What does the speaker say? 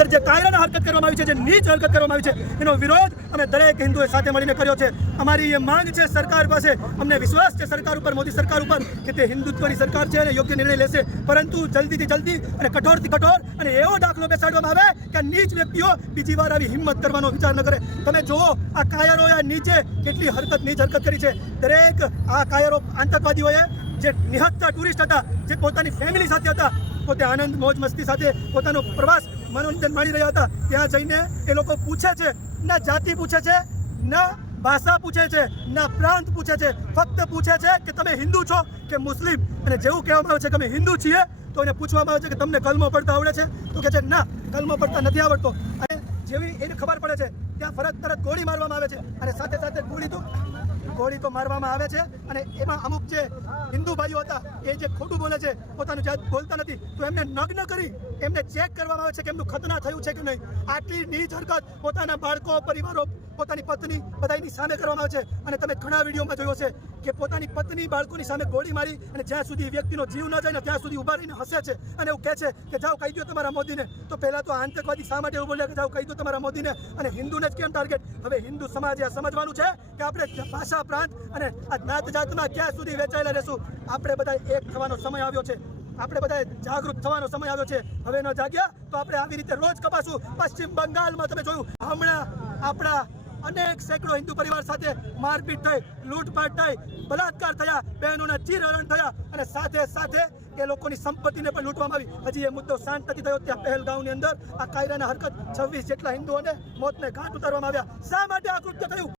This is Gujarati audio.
અંદર જે કાયરાના હરકત કરવામાં આવી છે, જે નીચ હરકત કરવામાં આવી છે, એનો વિરોધ અમે દરેક હિન્દુએ સાથે મળીને કર્યો છે. અમારી એ માંગ છે સરકાર પાસે, અમને વિશ્વાસ છે સરકાર ઉપર, મોદી સરકાર ઉપર, કે તે હિન્દુત્વની સરકાર છે અને યોગ્ય નિર્ણય લેશે, પરંતુ જલ્દીથી જલ્દી અને કઠોરથી કઠોર અને એવો દાખલો બેસાડવામાં આવે કે નીચ વ્યક્તિઓ બીજી વાર આવી હિંમત કરવાનો વિચાર ન કરે. તમે જુઓ આ કાયરોએ નીચે કેટલી નીચ હરકત કરી છે. દરેક આ કાયરો આતંકવાદીઓએ જે નિહત્તા ટુરિસ્ટ હતા, જે પોતાની ફેમિલી સાથે હતા, પોતે આનંદ મોજ મસ્તી સાથે પોતાનો પ્રવાસ મનોરંજન માણી રહ્યા હતા, ત્યાં જઈને એ લોકો પૂછે છે, ના જાતિ પૂછે છે, ના ભાષા પૂછે છે, ના પ્રાંત પૂછે છે, ફક્ત પૂછે છે કે તમે હિન્દુ છો કે મુસ્લિમ. અને જેવું કહેવામાં આવે છે કે અમે હિન્દુ છીએ તો એને પૂછવામાં આવે છે કે તમને કલમો પડતા આવડે છે? તો કહે છે ના, કલમો પડતા નથી આવડતો. અને જેવી એને ખબર પડે છે ત્યાં તરત ગોળી મારવામાં આવે છે, અને સાથે સાથે ગોળી તો મારવામાં આવે છે. અને એમાં અમુક જે હિન્દુ ભાઈઓ હતા એ જે ખોટું બોલે છે, પોતાનું જાત બોલતા નથી, તો એમને નગ્ન કરી એમને ચેક કરવામાં આવે છે કે એમનું ખતના થયું છે કે નહીં. આટલી નીચ હરકત પોતાના બાળકો, પરિવારો, પોતાની પત્ની બધાની સામે કરવામાં આવે છે. અને તમે ઘણા વિડીયોમાં જોયો છે કે પોતાની પત્ની બાળકોની સામે ગોળી મારી અને જ્યાં સુધી વ્યક્તિનો જીવ ન જાય ને ત્યાં સુધી ઉભા રહીને હસે છે અને એવું કહે છે કે જાઓ કહી દો તમારા મોદીને. તો પહેલાં તો આતંકવાદી શા માટે એવું બોલ્યા કે જાઓ કહી દો તમારા મોદીને, અને હિન્દુને જ કેમ ટાર્ગેટ? હવે હિન્દુ સમાજે આ સમજવાનું છે કે આપણે ભાષા, પ્રાંત અને આ નાત જાતમાં ક્યાં સુધી વેચાયેલા રહેશું. આપણે બધા એક થવાનો સમય આવ્યો છે, આપણે બધા જાગૃત થવાનો સમય આવ્યો છે. હવે ન જાગ્યા તો આપણે આવી રીતે રોજ કપાશું. પશ્ચિમ બંગાળમાં તમે જોયું, હમણાં આપણા અનેક સેંકડો હિન્દુ પરિવાર સાથે મારપીટ થઈ, લૂંટપાટ થઈ, બલાત્કાર થયા, બહેનોના ચીરહરણ થયા, અને સાથે સાથે એ લોકોની સંપત્તિને પણ લૂંટવામાં આવી. હજી એ મુદ્દો શાંત નથી થયો ત્યાં પહેલગામની અંદર આ કાયરાના હરકત 26 જેટલા હિન્દુઓને મોતને ઘાટ ઉતારવામાં આવ્યા. શા માટે આ કૃત્ય થયું?